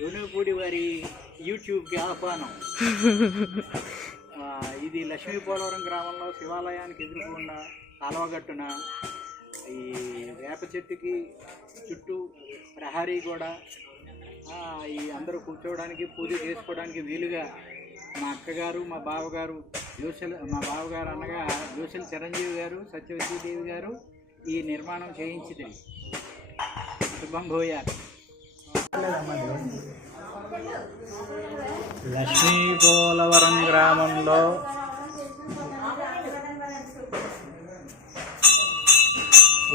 యోనపూడి వారి యూట్యూబ్కి ఆహ్వానం. ఇది లక్ష్మీపోలవరం గ్రామంలో శివాలయానికి ఎదురుకుండా కాలువగట్టున ఈ వేప చెట్టుకి చుట్టూ ప్రహరీ కూడా ఈ అందరూ కూర్చోవడానికి పూజ చేసుకోవడానికి వీలుగా మా అక్కగారు మా బావగారు మా బావగారు అనగా జోసెల్ చిరంజీవి గారు సత్యవతీదేవి గారు ఈ నిర్మాణం చేయించింది. శుభం భూయాత్. లక్ష్మీపోలవరం గ్రామంలో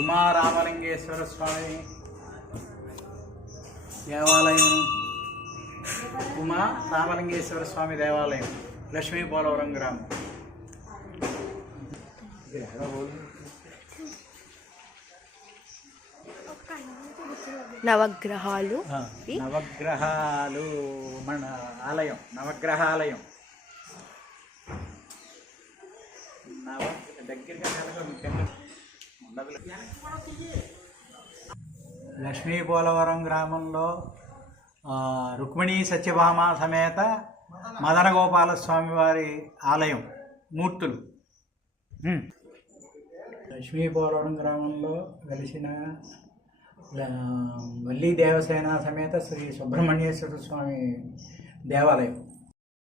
ఉమారామలింగేశ్వర స్వామి దేవాలయం, ఉమా రామలింగేశ్వర స్వామి దేవాలయం, లక్ష్మీపోలవరం గ్రామం. నవగ్రహాలు మన ఆలయం, నవగ్రహాలయం. లక్ష్మీపోలవరం గ్రామంలో రుక్మిణీ సత్యభామ సమేత మదనగోపాలస్వామి వారి ఆలయం మూర్తులు. లక్ష్మీపోలవరం గ్రామంలో వెలిసిన వల్లీ దేవసేన సమేత శ్రీ సుబ్రహ్మణ్యేశ్వర స్వామి దేవాలయం.